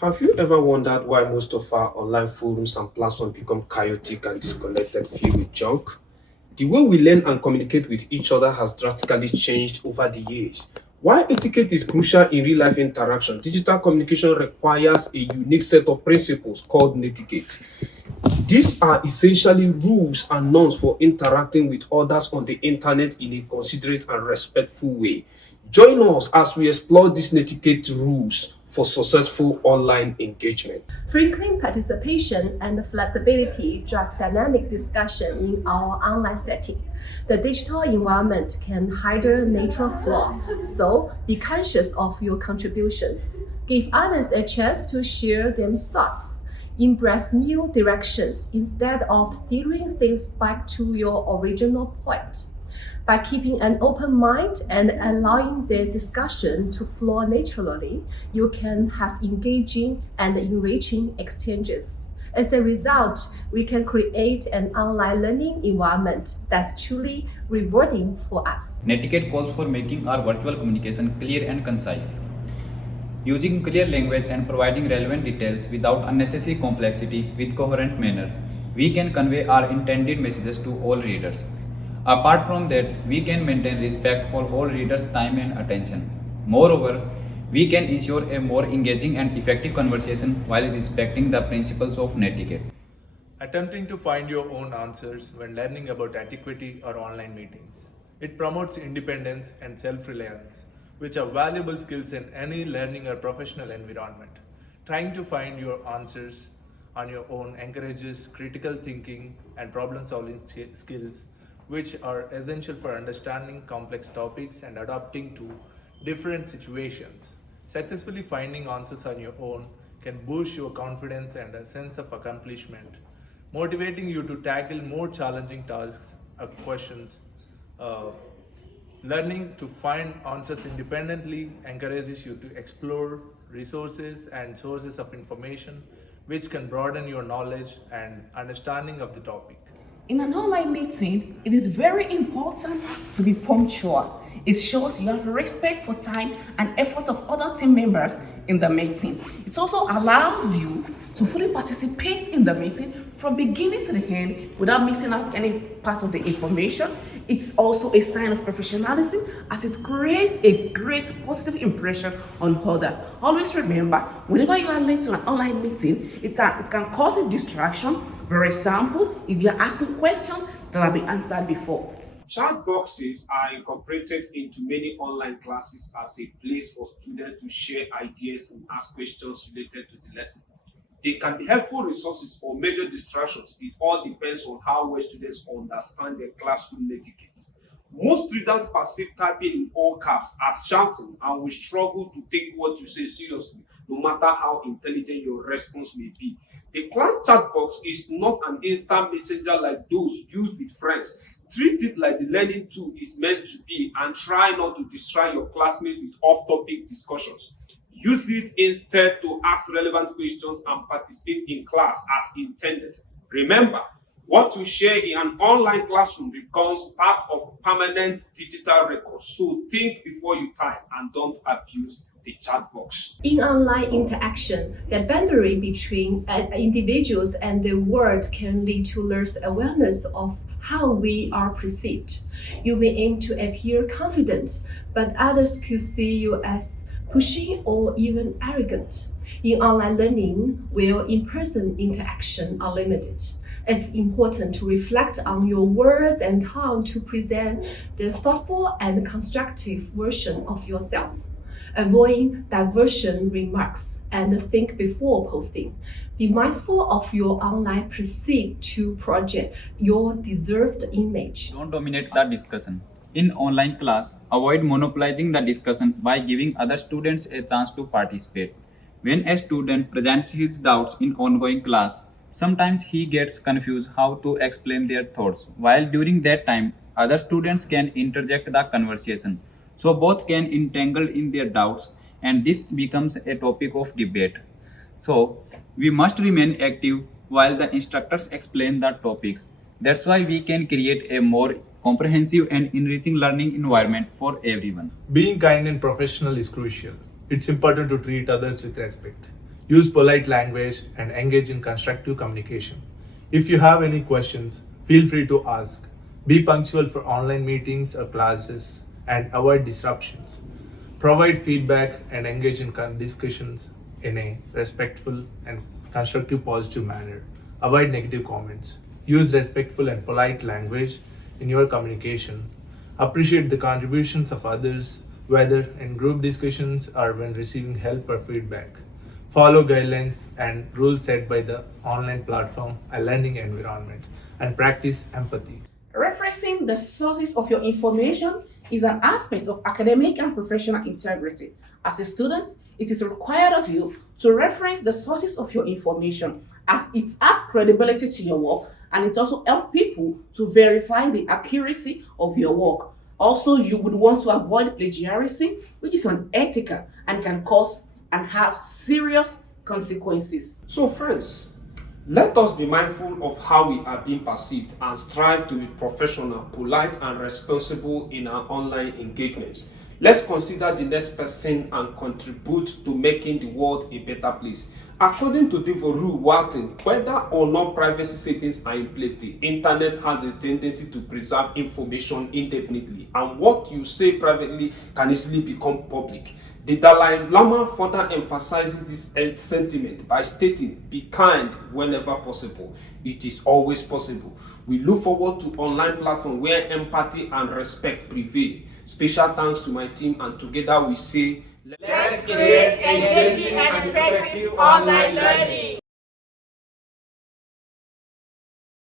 Have you ever wondered why most of our online forums and platforms become chaotic and disconnected, filled with junk? The way we learn and communicate with each other has drastically changed over the years. While etiquette is crucial in real life interaction, digital communication requires a unique set of principles called netiquette. These are essentially rules and norms for interacting with others on the internet in a considerate and respectful way. Join us as we explore these netiquette rules for successful online engagement. Frequent participation and flexibility drive dynamic discussion in our online setting. The digital environment can hinder natural flow, so be conscious of your contributions. Give others a chance to share their thoughts. Embrace new directions instead of steering things back to your original point. By keeping an open mind and allowing the discussion to flow naturally, you can have engaging and enriching exchanges. As a result, we can create an online learning environment that's truly rewarding for us. Netiquette calls for making our virtual communication clear and concise. Using clear language and providing relevant details without unnecessary complexity with coherent manner, we can convey our intended messages to all readers. Apart from that, we can maintain respect for all readers' time and attention. Moreover, we can ensure a more engaging and effective conversation while respecting the principles of netiquette. Attempting to find your own answers when learning about antiquity or online meetings. It promotes independence and self reliance, which are valuable skills in any learning or professional environment. Trying to find your answers on your own encourages critical thinking and problem solving skills, which are essential for understanding complex topics and adapting to different situations. Successfully finding answers on your own can boost your confidence and a sense of accomplishment, motivating you to tackle more challenging tasks or questions. Uh, Learning to find answers independently encourages you to explore resources and sources of information which can broaden your knowledge and understanding of the topic. In an online meeting, it is very important to be punctual. It shows you have respect for time and effort of other team members in the meeting. It also allows you to fully participate in the meeting from beginning to the end without missing out any part of the information. It's also a sign of professionalism as it creates a great positive impression on others. Always remember, whenever you are late to an online meeting, it can cause a distraction. For example, if you're asking questions that have been answered before. Chat boxes are incorporated into many online classes as a place for students to share ideas and ask questions related to the lesson. They can be helpful resources or major distractions. It all depends on how well students understand their classroom etiquette. Most readers perceive typing in all caps as shouting and will struggle to take what you say seriously, no matter how intelligent your response may be. The class chat box is not an instant messenger like those used with friends. Treat it like the learning tool is meant to be and try not to distract your classmates with off-topic discussions. Use it instead to ask relevant questions and participate in class as intended. Remember, what you share in an online classroom becomes part of permanent digital records. So think before you type and don't abuse the chat box. In online interaction, the boundary between individuals and the world can lead to less awareness of how we are perceived. You may aim to appear confident, but others could see you as pushy or even arrogant. In online learning, where in-person interaction are limited, it's important to reflect on your words and tone to present the thoughtful and constructive version of yourself. Avoid diversion remarks and think before posting. Be mindful of your online perceived to project your deserved image. Don't dominate the discussion. In online class, avoid monopolizing the discussion by giving other students a chance to participate. When a student presents his doubts in ongoing class, sometimes he gets confused how to explain their thoughts, while during that time, other students can interject the conversation. So both can entangle in their doubts and this becomes a topic of debate. So we must remain active while the instructors explain the topics. That's why we can create a more comprehensive and enriching learning environment for everyone. Being kind and professional is crucial. It's important to treat others with respect. Use polite language and engage in constructive communication. If you have any questions, feel free to ask. Be punctual for online meetings or classes and avoid disruptions. Provide feedback and engage in discussions in a respectful and constructive positive manner. Avoid negative comments. Use respectful and polite language in your communication. Appreciate the contributions of others, whether in group discussions or when receiving help or feedback. Follow guidelines and rules set by the online platform or learning environment, and practice empathy. Referencing the sources of your information is an aspect of academic and professional integrity. As a student, it is required of you to reference the sources of your information, as it adds credibility to your work and it also helps people to verify the accuracy of your work. Also, you would want to avoid plagiarism, which is unethical and can cause and have serious consequences. So, friends, let us be mindful of how we are being perceived and strive to be professional, polite, and responsible in our online engagements. Let's consider the next person and contribute to making the world a better place. According to Devoru Walton, whether or not privacy settings are in place, the internet has a tendency to preserve information indefinitely, and what you say privately can easily become public. The Dalai Lama further emphasizes this sentiment by stating, "Be kind whenever possible. It is always possible." We look forward to online platform where empathy and respect prevail. Special thanks to my team, and together we say, Let's create engaging and effective online learning.